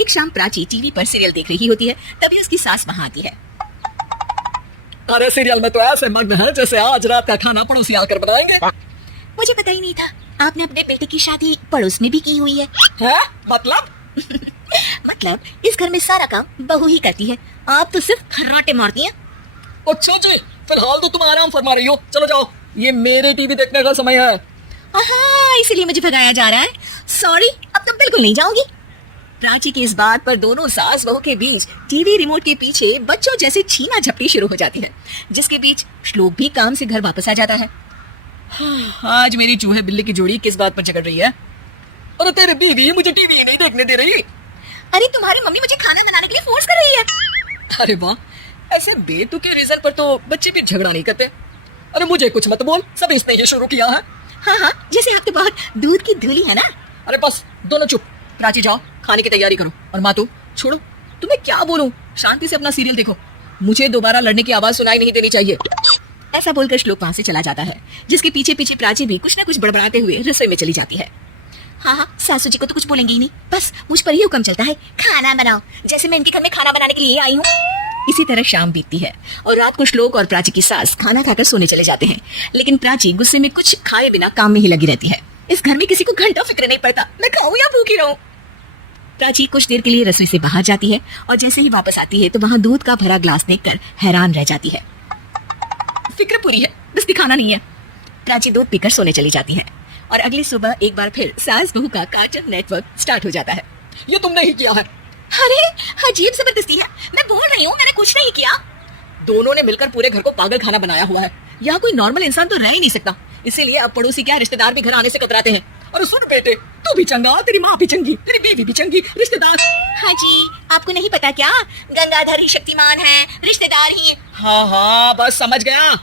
एक शाम प्राची टीवी पर सीरियल देख रही होती है, तभी उसकी सास वहाँ आती है। अरे सीरियल में तो ऐसे मग्न है जैसे आज रात का खाना पड़ोसी आकर बनाएंगे। मुझे पता ही नहीं था आपने अपने बेटे की शादी पड़ोस में भी की हुई है। मतलब? मतलब इस घर में सारा काम बहू ही करती है, आप तो सिर्फ खर्राटे मारती हैं। अच्छा जी, फिलहाल तो तुम आराम फरमा रही हो, चलो जाओ, ये मेरे टीवी देखने का समय है। हाँ, इसीलिए मुझे भगाया जा रहा है। सॉरी, अब तो बिल्कुल नहीं जाऊंगी। प्राची की इस बात पर दोनों सास बहू के बीच टीवी रिमोट के पीछे बच्चों जैसे छीना झपटी शुरू हो जाती है, जिसके बीच श्लोक भी काम से घर वापस आ जाता है। आज मेरी चूहे बिल्ली की जोड़ी किस बात पर झगड़ रही है? अरे तेरी बीवी मुझे टीवी नहीं देखने दे रही। अरे तुम्हारी मम्मी मुझे खाना बनाने के लिए फोर्स कर रही है। अरे वाह, ऐसे बेतुके रीजन पर तो बच्चे भी झगड़ा नहीं करते। अरे मुझे कुछ मत बोल, सब इसने ये शुरू किया है। हाँ, जैसे आप तो बहुत दूध की धूली है ना। अरे बस दोनों चुप, प्राची जाओ खाने की तैयारी करो, और माँ तू छोड़ो, तुम्हें क्या बोलूं, शांति से अपना सीरियल देखो, मुझे दोबारा लड़ने की आवाज सुनाई नहीं देनी चाहिए। ऐसा बोलकर श्लोक वहां से चला जाता है, जिसके पीछे पीछे प्राची भी कुछ न कुछ बड़बड़ाते हुए रसोई में चली जाती है। हाँ, सासू जी को तो कुछ बोलेंगे ही नहीं, बस मुझ पर ही हुक्म चलता है, खाना बनाओ, जैसे मैं इनके घर में खाना बनाने के लिए आई हूँ। इसी तरह शाम बीतती है और रात को श्लोक और प्राची की सास खाना खाकर सोने चले जाते हैं, लेकिन प्राची गुस्से में कुछ खाए बिना काम में ही लगी रहती है। इस घर में किसी को घंटा फिक्र नहीं पड़ता, मैं खाऊं या भूखी रहूं। प्राची कुछ देर के लिए रसोई से बाहर जाती है और जैसे ही वापस आती है तो वहां दूध का भरा ग्लास देखकर हैरान रह जाती है। फिक्र पूरी है, बस दिखाना नहीं है। प्राची दूध पीकर सोने चली जाती है और अगली सुबह एक बार फिर सास बहू का कार्टून नेटवर्क स्टार्ट हो जाता है। ये तुमने ही किया है। अरे अजीब जबरदस्ती है, मैं बोल रही हूँ मैंने कुछ नहीं किया। दोनों ने मिलकर पूरे घर को पागल खाना बनाया हुआ है। यहाँ कोई नॉर्मल इंसान तो रह ही नहीं सकता, इसीलिए अब पड़ोसी क्या रिश्तेदार भी घर आने से कतराते हैं। अरे सुन बेटे, तू भी चंगा, तेरी माँ भी चंगी, तेरी बीवी भी चंगी, रिश्तेदार। हाँ जी, आपको नहीं पता क्या, गंगाधर ही शक्तिमान है, रिश्तेदार ही। हाँ बस समझ गया।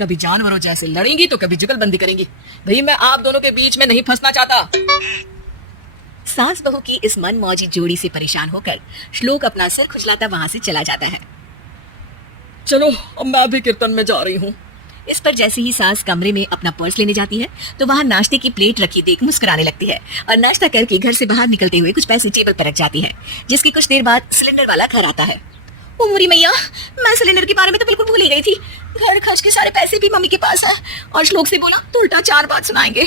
कभी जानवरों जैसे लड़ेंगी तो कभी जुगलबंदी करेंगी। भाई मैं आप दोनों के बीच में नहीं फंसना चाहता। सास बहू की इस मन मौजी जोड़ी से परेशान होकर श्लोक अपना सिर खुजलाता वहां से चला जाता है। चलो अब मैं भी कीर्तन में जा रही हूँ। इस पर जैसे ही सास कमरे में अपना पर्स लेने जाती है तो वहां नाश्ते की प्लेट रखी देख मुस्कुराने लगती है और नाश्ता करके घर से बाहर निकलते हुए कुछ पैसे टेबल पर रख जाती है, जिसकी कुछ देर बाद सिलेंडर वाला घर आता है। ओ मोरी मैया, मैं सिलेंडर के बारे में तो बिल्कुल भूल ही गई थी। घर खर्च के सारे पैसे भी मम्मी के पास है और श्लोक से बोला तो उल्टा 4 बात सुनाएंगे।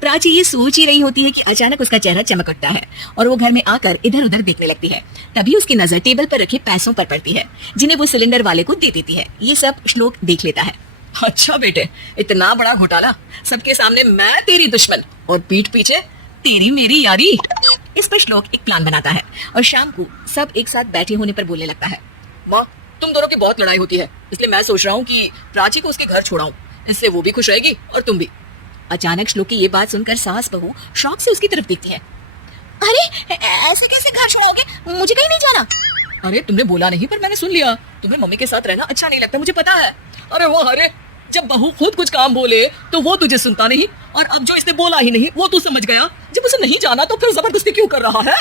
प्राची ये सोच ही रही होती है कि अचानक उसका चेहरा चमक उठता है और वो घर में आकर इधर उधर देखने लगती है। तभी उसकी नजर टेबल पर रखे पैसों पर पड़ती है, जिन्हें वो सिलेंडर वाले को दे देती है। ये सब श्लोक देख लेता है। अच्छा बेटे, इतना बड़ा घोटाला, सबके सामने मैं तेरी दुश्मन और पीठ पीछे तेरी मेरी यारी। इस पर श्लोक एक प्लान बनाता है और शाम को सब एक साथ बैठे होने पर बोलने लगता है। माँ, तुम दोनों की बहुत लड़ाई होती है, इसलिए मैं सोच रहा हूँ कि प्राची को उसके घर छोड़ाऊं, इससे वो भी खुश रहेगी और तुम भी। अचानक श्लोक की ये बात सुनकर सास बहू शौक से उसकी तरफ देखती है। अरे ऐसे कैसे घर छोड़ाओगे, मुझे कहीं नहीं जाना। अरे तुमने बोला नहीं पर मैंने सुन लिया, तुम्हें मम्मी के साथ रहना अच्छा नहीं लगता, मुझे पता है। अरे वाह, अरे जब बहू खुद कुछ काम बोले तो वो तुझे सुनता नहीं, और अब जो इसने बोला ही नहीं वो तू समझ गया। जब उसे नहीं जाना तो फिर जबरदस्ती क्यों कर रहा है?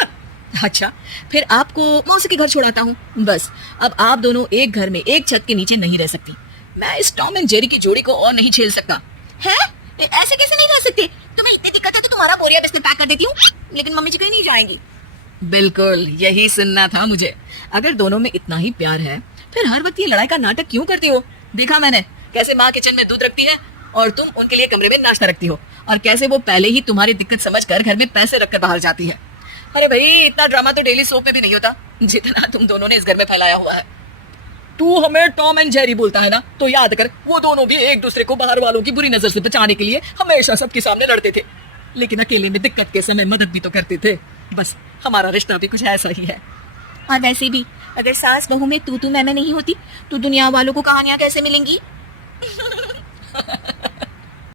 अच्छा, फिर आपको मौसी के घर छोड़ाता हूँ। बस अब आप दोनों एक घर में एक छत के नीचे नहीं रह सकती। मैं इस टॉम एंड जेरी की जोड़ी को और नहीं झेल सकता। है? ऐसे कैसे नहीं रह सकते? तुम्हें इतनी दिक्कत है तो तुम्हारा बोरिया बिस्तर पैक कर देती हूँ, लेकिन मम्मी जी कहीं नहीं जाएंगी। बिल्कुल यही सुनना था मुझे। अगर दोनों में इतना ही प्यार है फिर हर वक्त ये लड़ाई का नाटक क्यों करती हो? देखा मैंने कैसे माँ किचन में दूध रखती है और तुम उनके लिए कमरे में नाश्ता रखती हो, और कैसे वो पहले ही तुम्हारी दिक्कत समझकर घर में पैसे रखकर बाहर जाती है। अरे भाई, इतना ड्रामा तो डेली सोप में भी नहीं होता जितना तुम दोनों ने इस घर में फैलाया हुआ है। तू हमें टॉम एंड जेरी बोलता है ना, तो याद कर वो दोनों भी एक दूसरे को बाहर वालों की बुरी नजर से बचाने के लिए हमेशा सबके सामने लड़ते थे, लेकिन अकेले में दिक्कत के समय मदद भी तो करते थे। बस हमारा रिश्ता भी कुछ ऐसा ही है। और वैसे भी अगर सास बहू में तू मैं नहीं होती तो दुनिया वालों को कहानियां कैसे मिलेंगी?